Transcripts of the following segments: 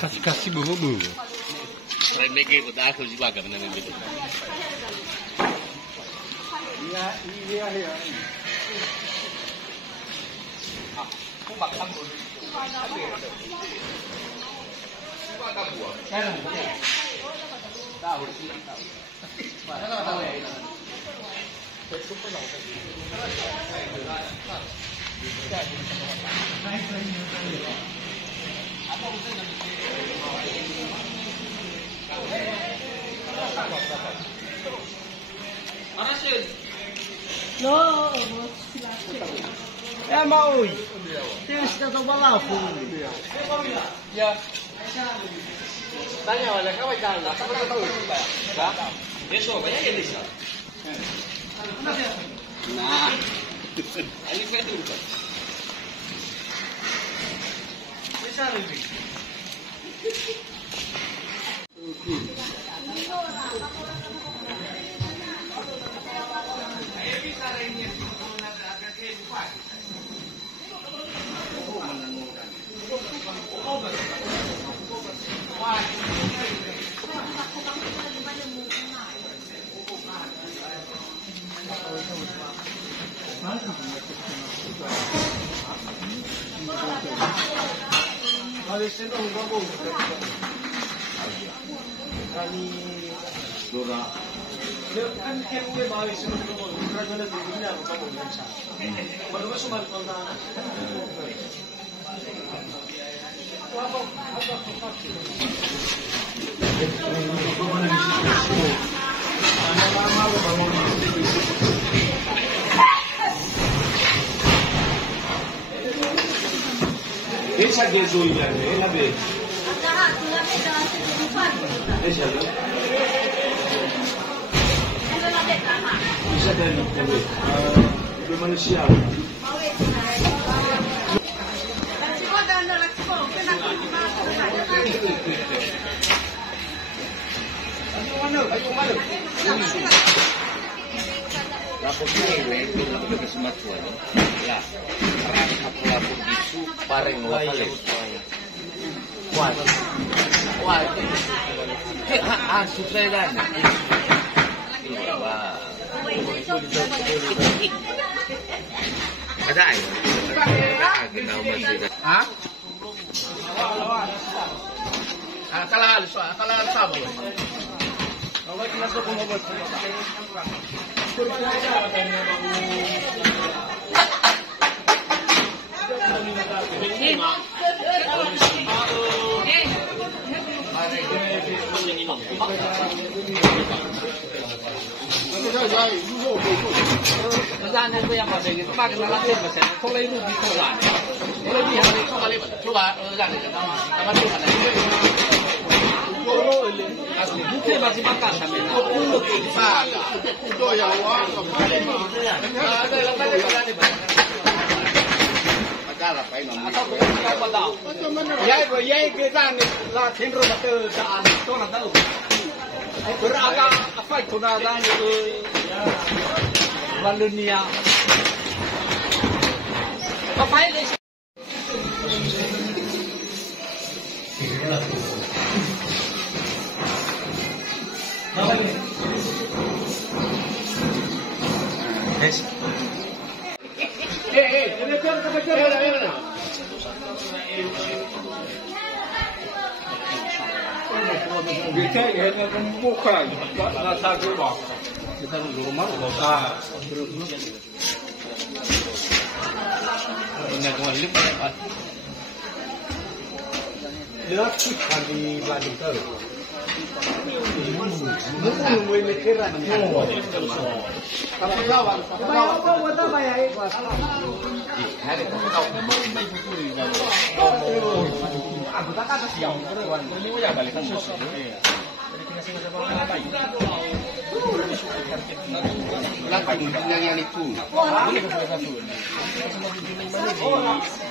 Kasih-kasih bumbu. Remeke udah aku juga agak benar gitu. Iya. Aku makan dulu. Tahu sih. Tahu ya. No, é mau. Tem esse que lá fundo. Ya. Tanya wala ka wala lah. Kamu tahu ba? Ba? Besok banyak yang bisa. Nah. Ali pwede ba? Bisa rin. Deixa de zoiar, né, Nabe? Deixa eu. Bisa dari itu manusia. Ya, rasa pelapor itu paling lokal. Wah, susah kan? Ada ya? Hah? Kalau sabu. Kalau kita suka ngobrol. Misalnya itu yang masih gitu, pakai nalasnya masih, kalau itu ditolak, kalau dia hari kembali, coba jangan, apa tuh kan? Asli, bukan masih makan sampai itu yang wah, ada lembaga ini ya kita nih lah tinggal betul saat itu nanti beragam apa itu nada itu Valonia apa ini Kita ini bukan nasa rumah. Kita rumah nggak lihat di Bandung terus. Nunggu mikiran. Kalau lawan, apa buat apa ya? Hari itu kau aku tak ada siang. Ini udah balik ke susu. Jadi kita sih nggak mau ngapain. Yang itu. Ini satu.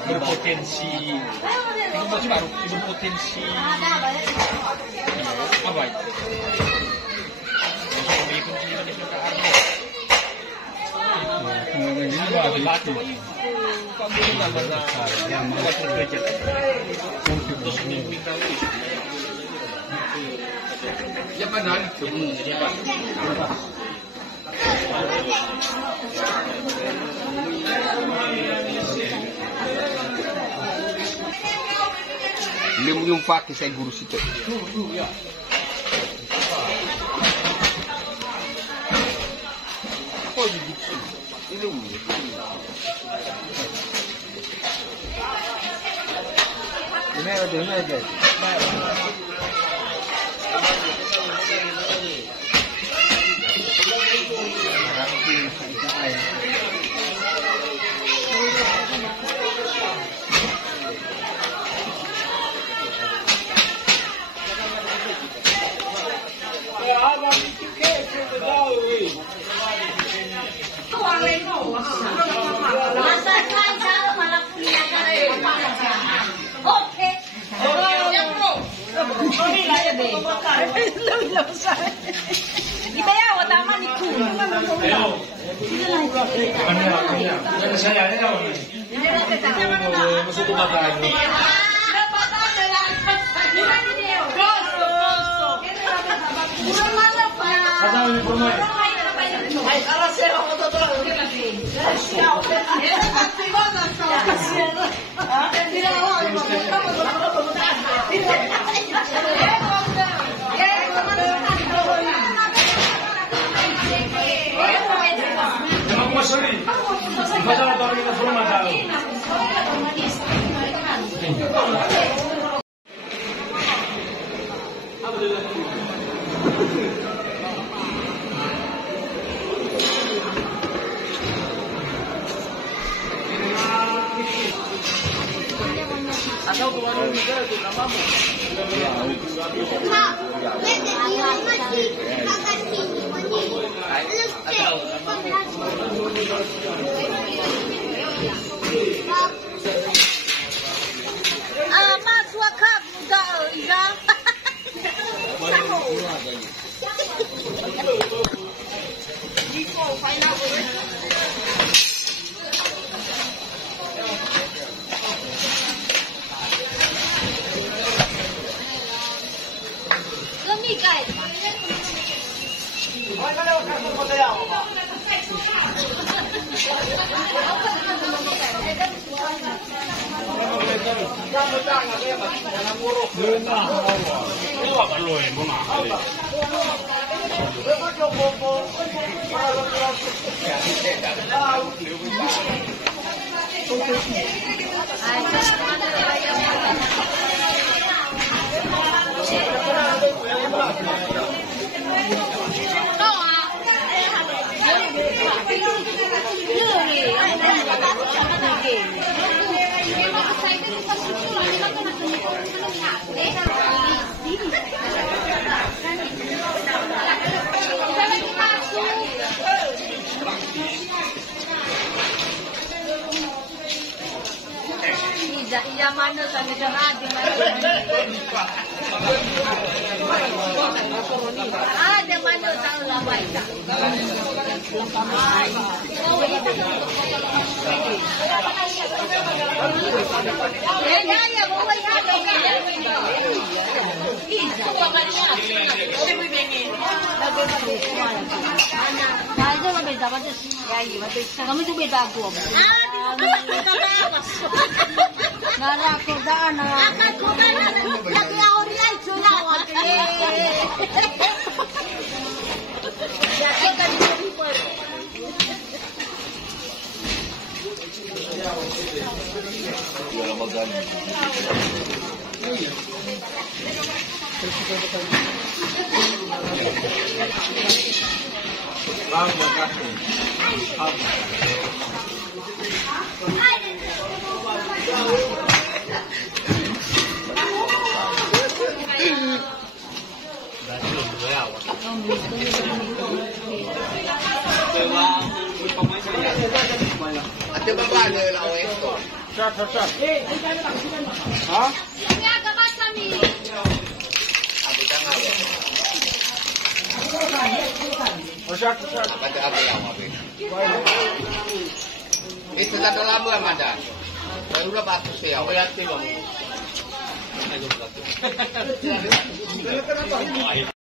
Berpotensi. Itu masih baru berpotensi. batu kamu nggak ada yang mau kerja terus minta ya mana itu lemu yung pakai saya guru situ oh gitu ini Kami tu beda aku. Nara aku dah nara. Aku dah lagi orang lain cula awak. Ya kita di sini pun. jual bagan Ate baba le la esto. Chat. Ha? Ini agak macam ni. Ate tanga ba? Chat. Ate yang apa? Itu satu lambu ada. Barulah batu sih. Apa ya sih bang? Ayo